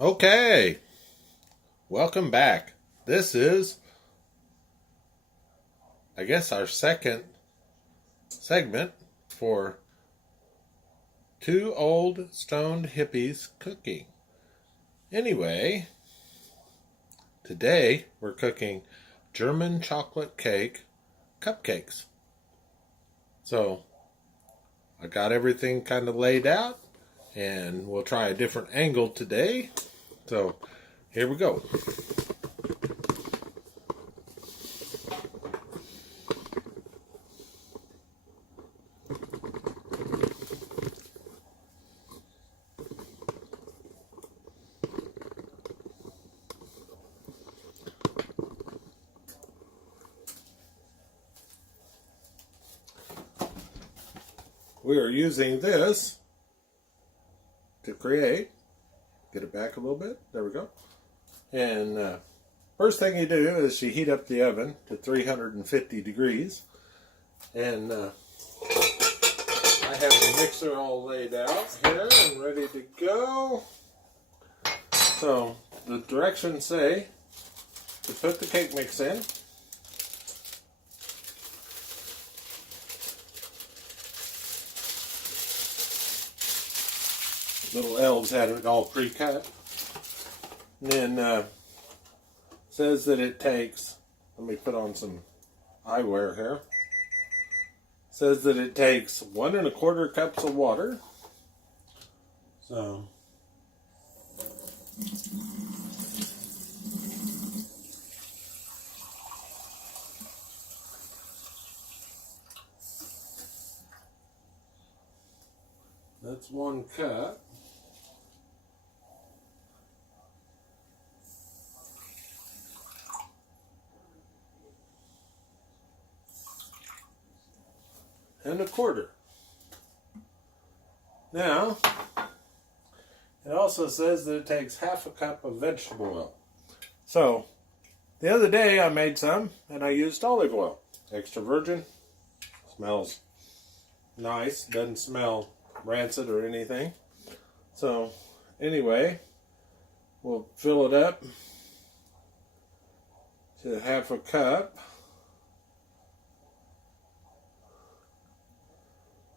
Okay, welcome back. This is, I guess, our second segment for Two Old Stoned Hippies Cooking. Anyway, today we're cooking German chocolate cake cupcakes. So, I got everything kind of laid out, and we'll try a different angle today. So, here we go. We are using this to create. Get it back a little bit. There we go. And first thing you do is you heat up the oven to 350 degrees. And I have the mixer all laid out here and ready to go. So the directions say to put the cake mix in. Little elves had it all pre-cut. And then says that it takes, let me put on some eyewear here. Says that it takes 1 1/4 cups of water. So that's 1 cup. And 1/4. Now, it also says that it takes 1/2 cup of vegetable oil. So, the other day I made some and I used olive oil. Extra virgin. Smells nice. Doesn't smell rancid or anything. So, anyway, we'll fill it up to 1/2 cup.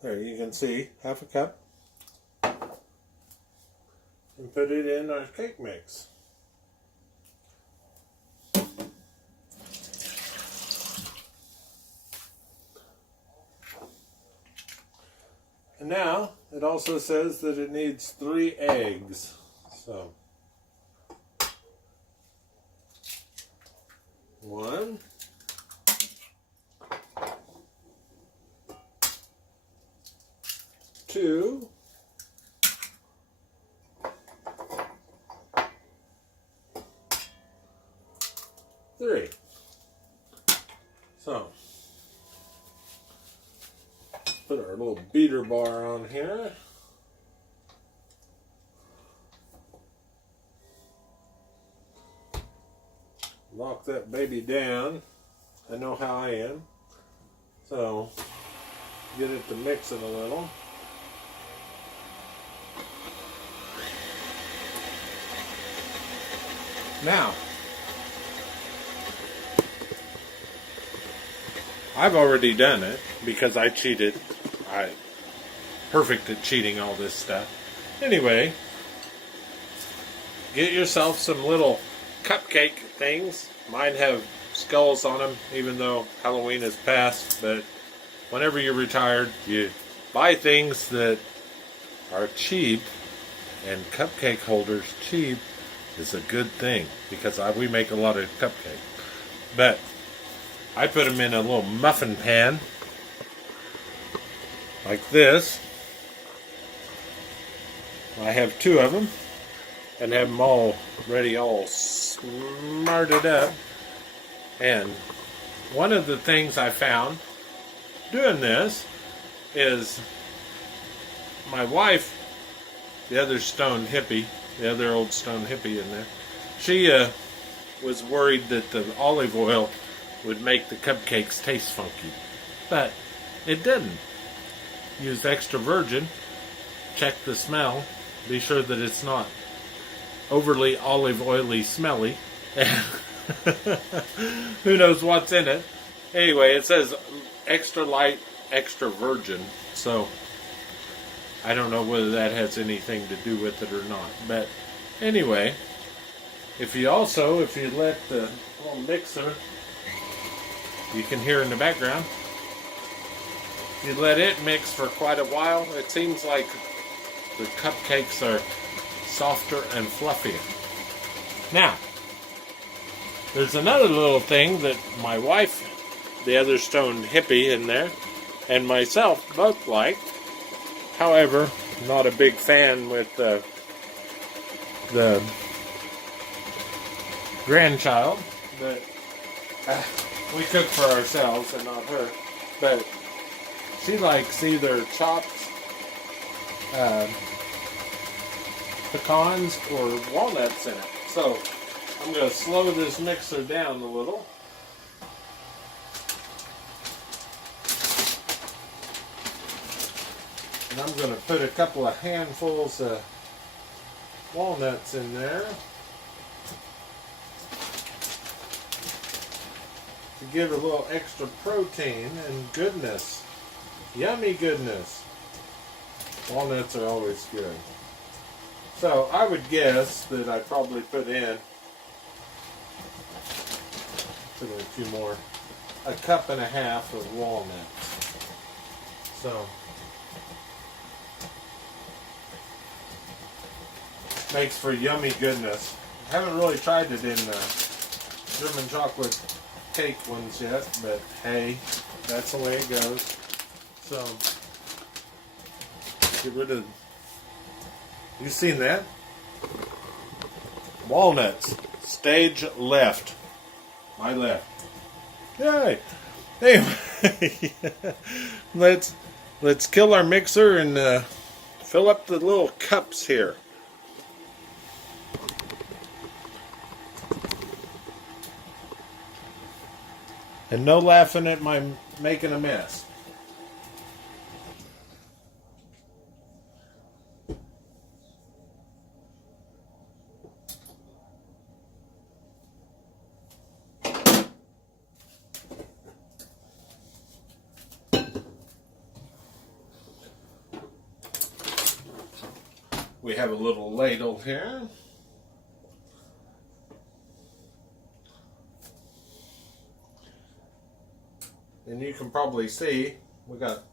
There, you can see 1/2 cup. And put it in our cake mix. And now, it also says that it needs 3 eggs. So, 1, 2, 3. So, put our little beater bar on here. Lock that baby down. I know how I am. So, get it to mix it a little. Now, I've already done it because I cheated. I'm perfect at cheating all this stuff. Anyway, get yourself some little cupcake things. Mine have skulls on them, even though Halloween is past. But whenever you're retired, you buy things that are cheap, and cupcake holders cheap is a good thing because we make a lot of cupcakes. But I put them in a little muffin pan like this. I have 2 of them and have them all ready, all smarted up. And one of the things I found doing this is my wife, the other stoned hippie, the other old stoned hippie in there, she was worried that the olive oil would make the cupcakes taste funky. But it didn't. Use extra virgin. Check the smell. Be sure that it's not overly olive oily smelly. Who knows what's in it? Anyway, it says extra light, extra virgin. So I don't know whether that has anything to do with it or not. But anyway, if you let the little mixer, you can hear in the background, you let it mix for quite a while, it seems like the cupcakes are softer and fluffier. Now, there's another little thing that my wife, the other stoned hippie in there, and myself both like. However, not a big fan with the grandchild. But we cook for ourselves and not her. But she likes either chopped pecans or walnuts in it. So I'm going to slow this mixer down a little. And I'm going to put a couple of handfuls of walnuts in there to give a little extra protein and goodness. Yummy goodness. Walnuts are always good. So I would guess that I probably put in a few more, a cup and a half of walnuts. So makes for yummy goodness. I haven't really tried it in German chocolate cake ones yet, but hey, that's the way it goes. So get rid of. You seen that? Walnuts. Stage left. My left. Yay! Anyway, let's kill our mixer and fill up the little cups here. And no laughing at my making a mess. We have a little ladle here. And you can probably see we got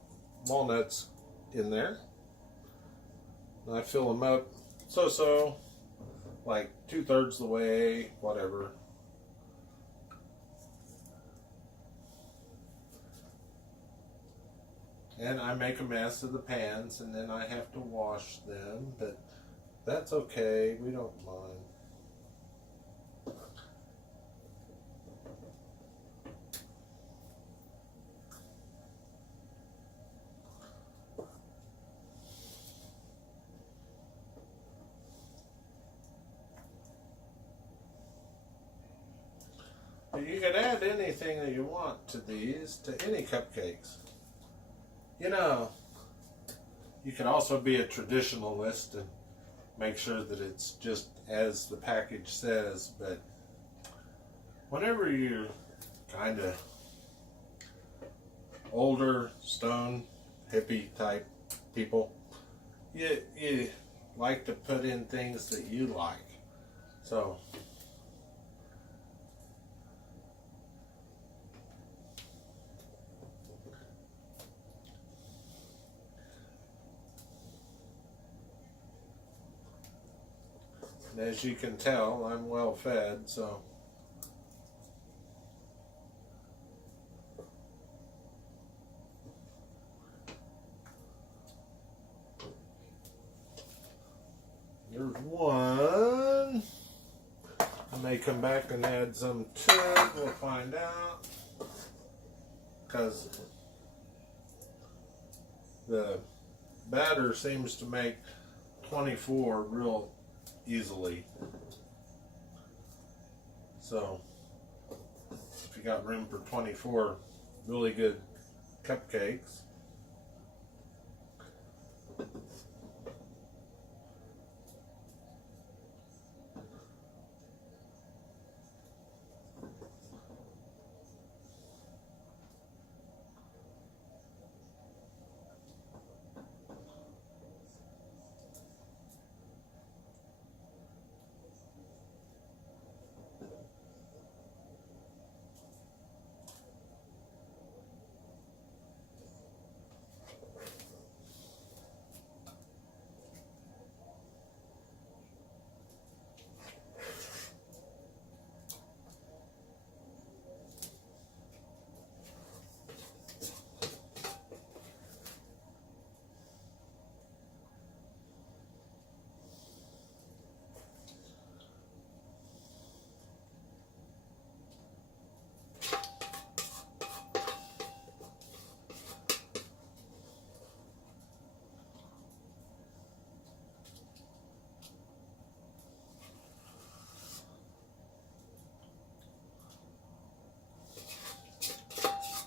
walnuts in there. And I fill them up so, like 2/3 the way, whatever. And I make a mess of the pans, and then I have to wash them, but that's okay, we don't mind. You can add anything that you want to these, to any cupcakes. You know, you can also be a traditionalist and make sure that it's just as the package says, but whenever you're kind of older, stone, hippie type people, you like to put in things that you like. So as you can tell, I'm well fed, so there's one. I may come back and add some to it, we'll find out, because the batter seems to make 24 real easily. So if you got room for 24 really good cupcakes,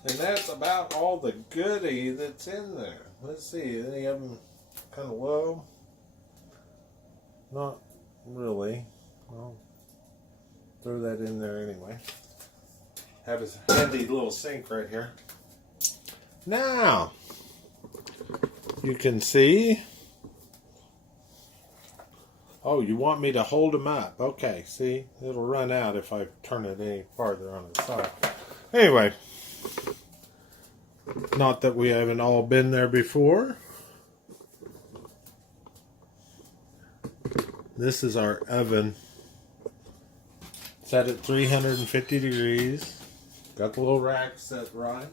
And that's about all the goodie that's in there. Let's see, any of them kind of low? Not really. I'll throw that in there anyway. Have a handy little sink right here. Now, you can see. Oh, you want me to hold them up? Okay, see, it'll run out if I turn it any farther on the side. Anyway, not that we haven't all been there before. This is our oven. Set at 350 degrees. Got the little rack set right.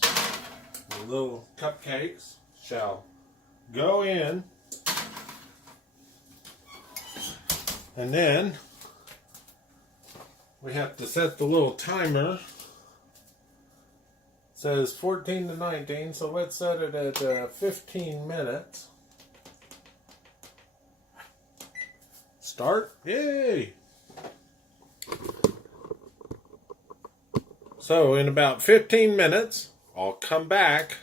The little cupcakes shall go in. And then we have to set the little timer. It says 14 to 19, so let's set it at 15 minutes. Start. Yay! So in about 15 minutes, I'll come back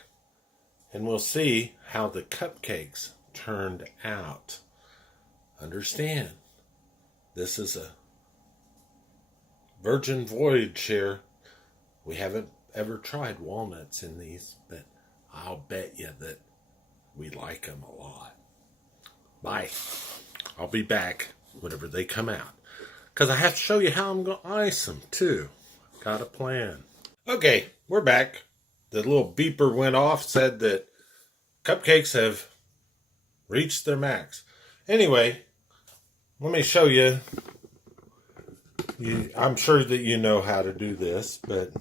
and we'll see how the cupcakes turned out. Understand, this is a virgin voyage here. We haven't ever tried walnuts in these, but I'll bet you that we like them a lot. Bye. I'll be back whenever they come out, because I have to show you how I'm going to ice them too. Got a plan. Okay, we're back. The little beeper went off, said that cupcakes have reached their max. Anyway, let me show you. I'm sure that you know how to do this, but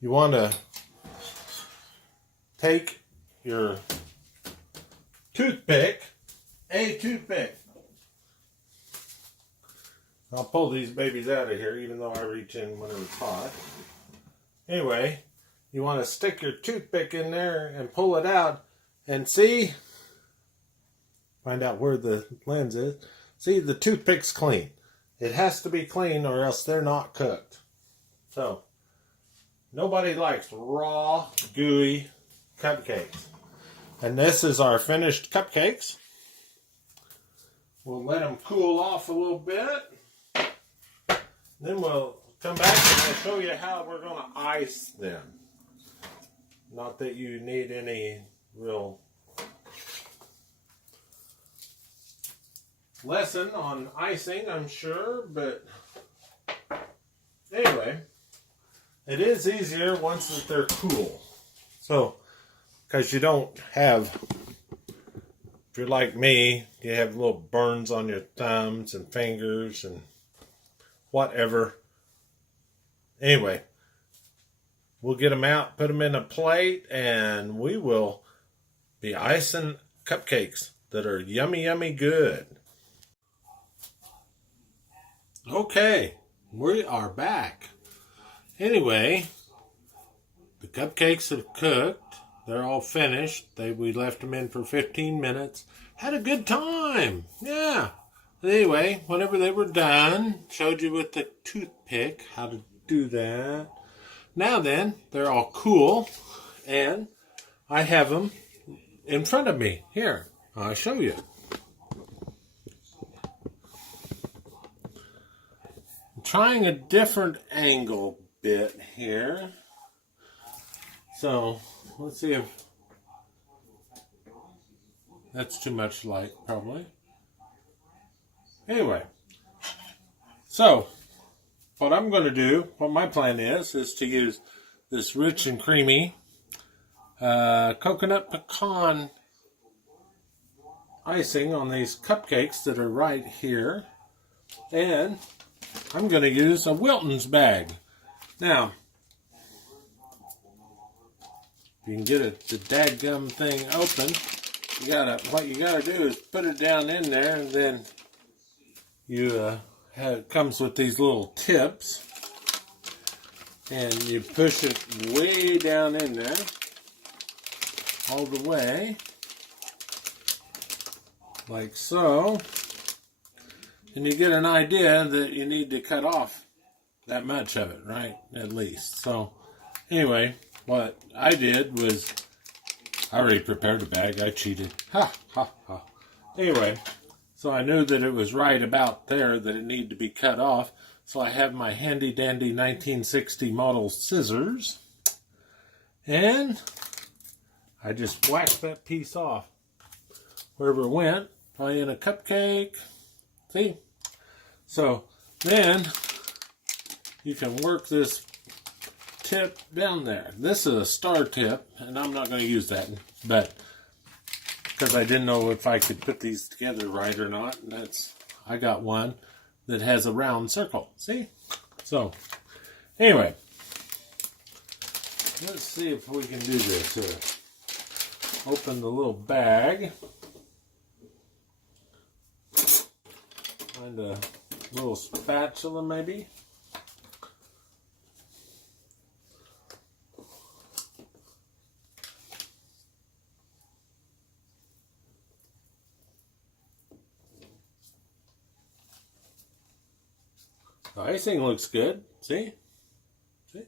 you want to take your toothpick, a toothpick. I'll pull these babies out of here, even though I reach in when it's hot. Anyway, you want to stick your toothpick in there and pull it out and see. Find out where the lens is. See, the toothpick's clean. It has to be clean or else they're not cooked. So, nobody likes raw, gooey cupcakes. And this is our finished cupcakes. We'll let them cool off a little bit. Then we'll come back and I'll show you how we're going to ice them. Not that you need any real lesson on icing, I'm sure, but anyway, it is easier once that they're cool. So, because you don't have, if you're like me, you have little burns on your thumbs and fingers and whatever. Anyway, we'll get them out, put them in a plate, and we will be icing cupcakes that are yummy, yummy good. Okay, we are back. Anyway, the cupcakes have cooked. They're all finished. We left them in for 15 minutes. Had a good time. Yeah. Anyway, whenever they were done, showed you with the toothpick how to do that. Now then, they're all cool, and I have them in front of me. Here, I'll show you. I'm trying a different angle bit here. So, let's see if that's too much light, probably. Anyway, so what I'm going to do, what my plan is to use this rich and creamy coconut pecan icing on these cupcakes that are right here. And I'm going to use a Wilton's bag. Now, if you can get the dadgum thing open, what you gotta do is put it down in there, and then it comes with these little tips, and you push it way down in there, all the way, like so, and you get an idea that you need to cut off that much of it, right? At least. So anyway, what I did was I already prepared a bag. I cheated. Ha, ha, ha. Anyway, so I knew that it was right about there that it needed to be cut off. So I have my handy dandy 1960 model scissors. And I just whacked that piece off. Wherever it went, probably in a cupcake. See? So then you can work this tip down there. This is a star tip, and I'm not going to use that, but because I didn't know if I could put these together right or not. I got one that has a round circle. See? So anyway, let's see if we can do this here. Open the little bag. Find a little spatula maybe. The icing looks good. See? See?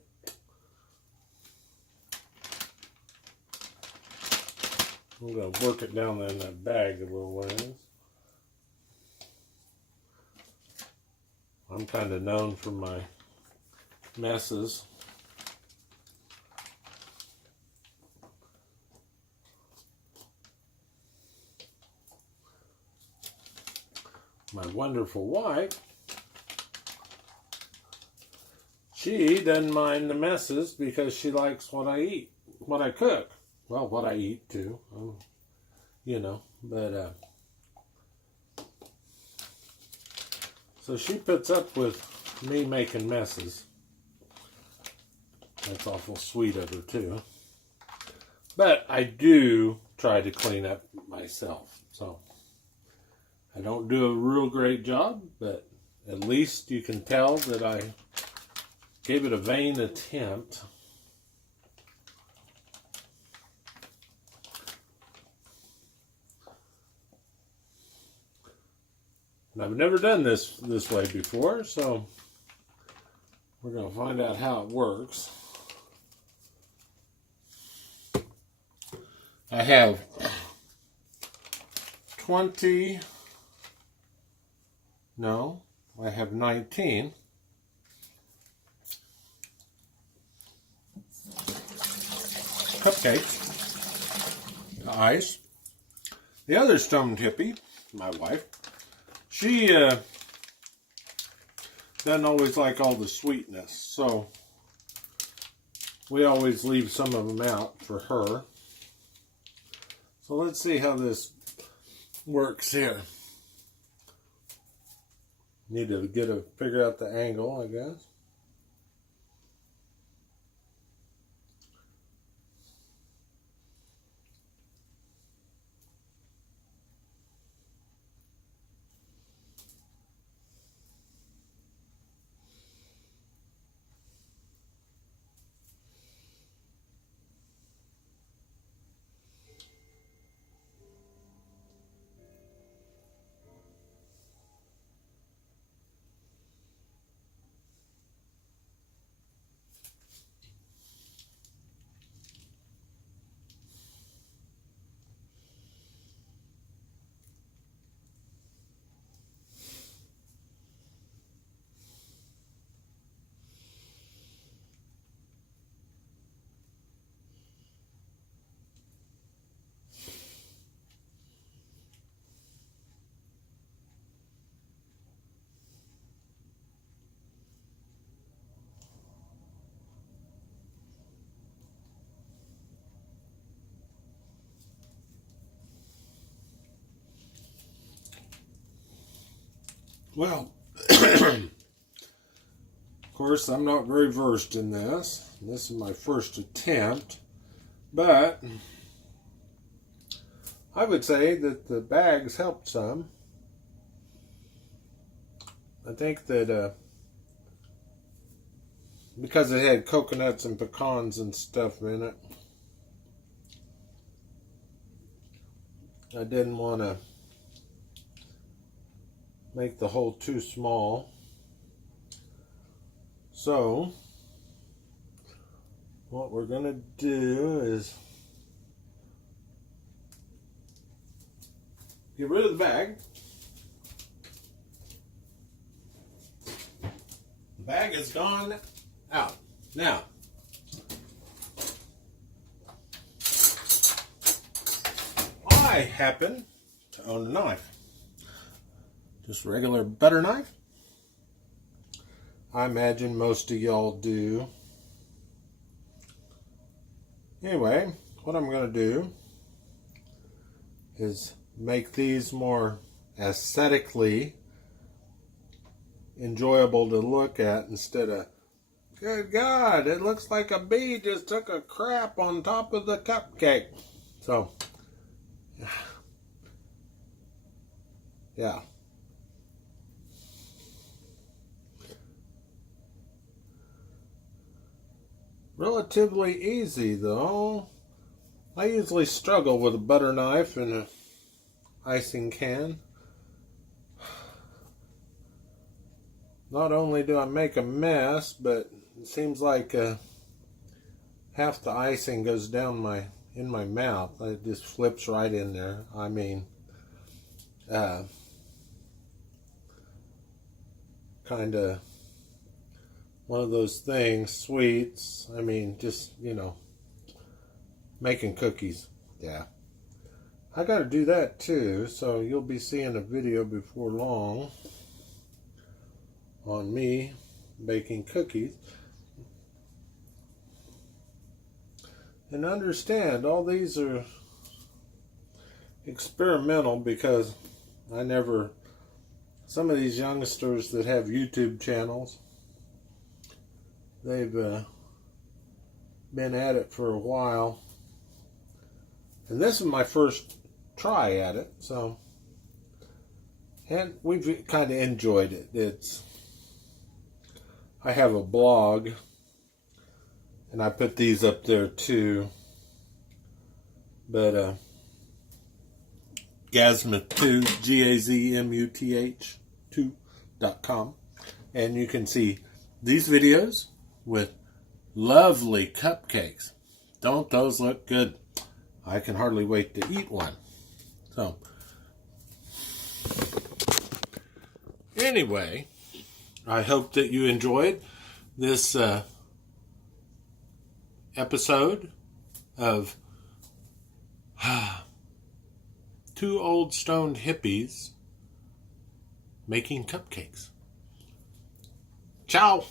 I'm going to work it down in that bag a little ways. I'm kind of known for my messes. My wonderful wife, she doesn't mind the messes because she likes what I eat, what I cook. Well, what I eat too, you know, but so she puts up with me making messes. That's awful sweet of her too. But I do try to clean up myself. So I don't do a real great job, but at least you can tell that I gave it a vain attempt. And I've never done this way before, so we're going to find out how it works. I have 20, no, I have 19 cupcakes to ice. The other stoned hippie, my wife, she doesn't always like all the sweetness, so we always leave some of them out for her. So let's see how this works here. Need to figure out the angle, I guess. Well, of course, I'm not very versed in this. This is my first attempt, but I would say that the bags helped some. I think that because it had coconuts and pecans and stuff in it, I didn't want to make the hole too small. So, what we're going to do is get rid of the bag. The bag is gone out. Now, I happen to own a knife. Just a regular butter knife. I imagine most of y'all do. Anyway, what I'm going to do is make these more aesthetically enjoyable to look at instead of, good God, it looks like a bee just took a crap on top of the cupcake. So, yeah. Relatively easy though. I usually struggle with a butter knife and an icing can. Not only do I make a mess, but it seems like half the icing goes down in my mouth. It just flips right in there. I mean, kind of one of those things, sweets. I mean, just, making cookies. Yeah. I got to do that too, so you'll be seeing a video before long on me baking cookies. And understand, all these are experimental because some of these youngsters that have YouTube channels, they've been at it for a while. And this is my first try at it, and we've kind of enjoyed it. I have a blog, and I put these up there too, but Gazmuth2, Gazmuth 2.com, and you can see these videos with lovely cupcakes. Don't those look good? I can hardly wait to eat one. So, anyway, I hope that you enjoyed this episode of Two Old Stoned Hippies Making Cupcakes. Ciao!